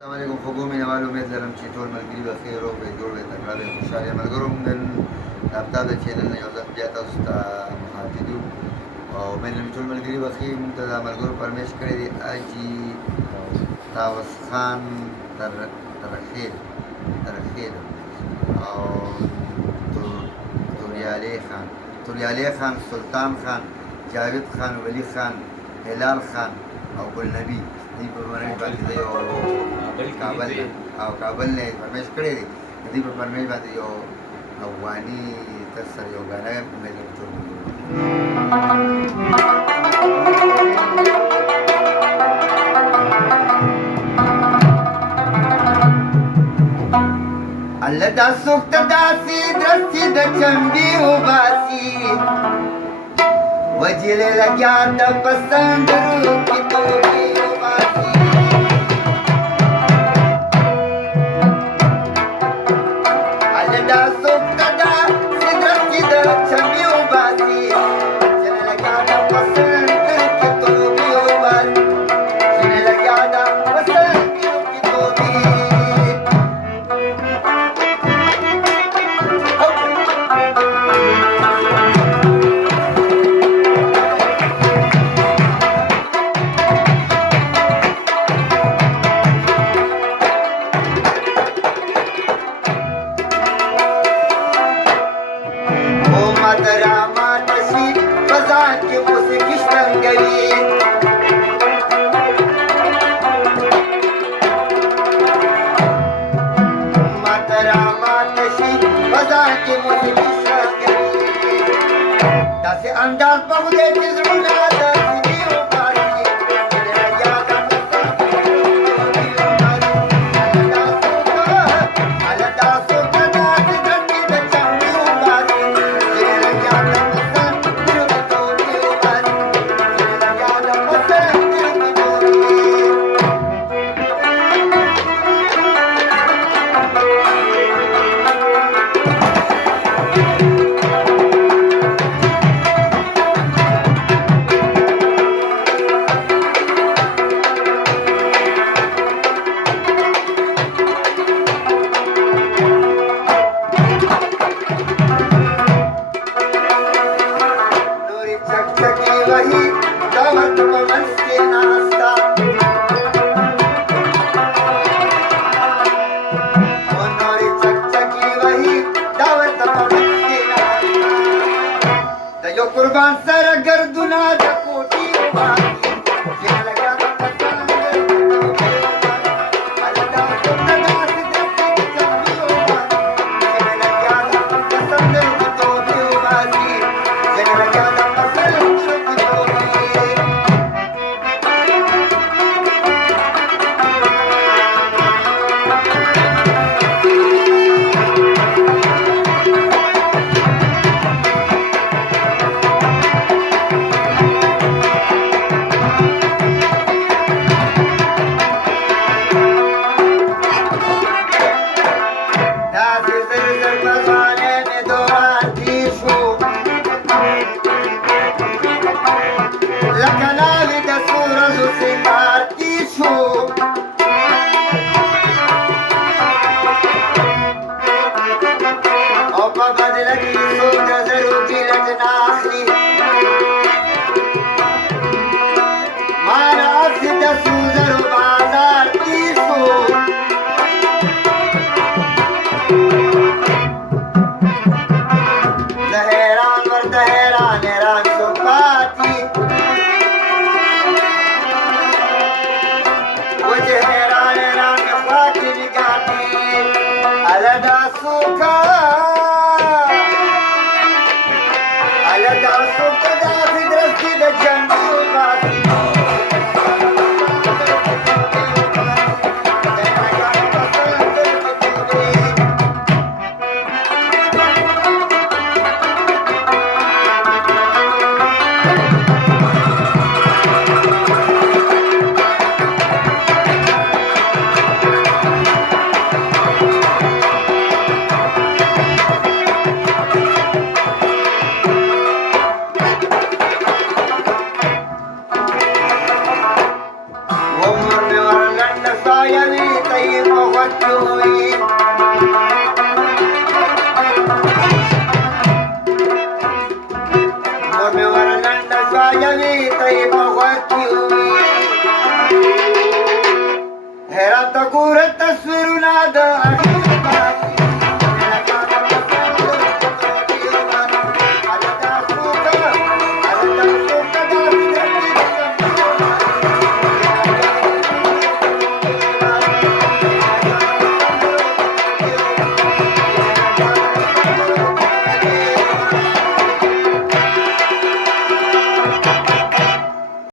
السلام عليكم خوږو مینوالو امید لرم چې ټول ملګري به ښې روغ وئ جوړ وئ تکړه وئ خوشحال یې ملګرو موږ نن د آفتاب د چینل نه یو ځل بیا تاسو ته مخاطب یو او امید لرم چې ټول ملګري به ښې موږ ته د ملګرو فرمیش کړی دی حاجي طاووس خان ترخیل او توریالی خان سلطان خان جاوید خان ولی خان هلال خان او ګلنبي دوی په فرمیش باندې د یو کابل نه فرمیش کړی دی دوی په فرمیش باندې یو افغاني تر سره یو ګانا امید لرم ټول الله دا سوخت داسې درستې د چمبې وباسي وجلې لګیا د پسندرو کې توبې وباسي الله دا سوخت داسې درستې د چمبې وباسي وجلې لګیا د پسندرو کې توبې وباسي وجلې لګیا د پسندرو کې توبې अंदाज बहुते जिजरूना दर्दी उपारी तेरा याद अलदा सोता दास दर्दी द चंगी उपारी तेरा याद पसंद जो तोड़ी उपारी तेरा याद पसंद जो तोड़ी वही दावत पवन के नाश्ता वो नौरी चकचकी वही दावत पवन के नाश्ता दयो कुर्बान सर गर्दुना द कोटी बाकी के लगा पसंद अलदा तो तदास दस्ती चंगी बाकी के लगा पसंद तो भी बाकी के लगा पसंद تئی بغت ہوئی مرمی ورنند سواجوی تئی بغت ہوئی حیرت کورت تصویرنا دا عشق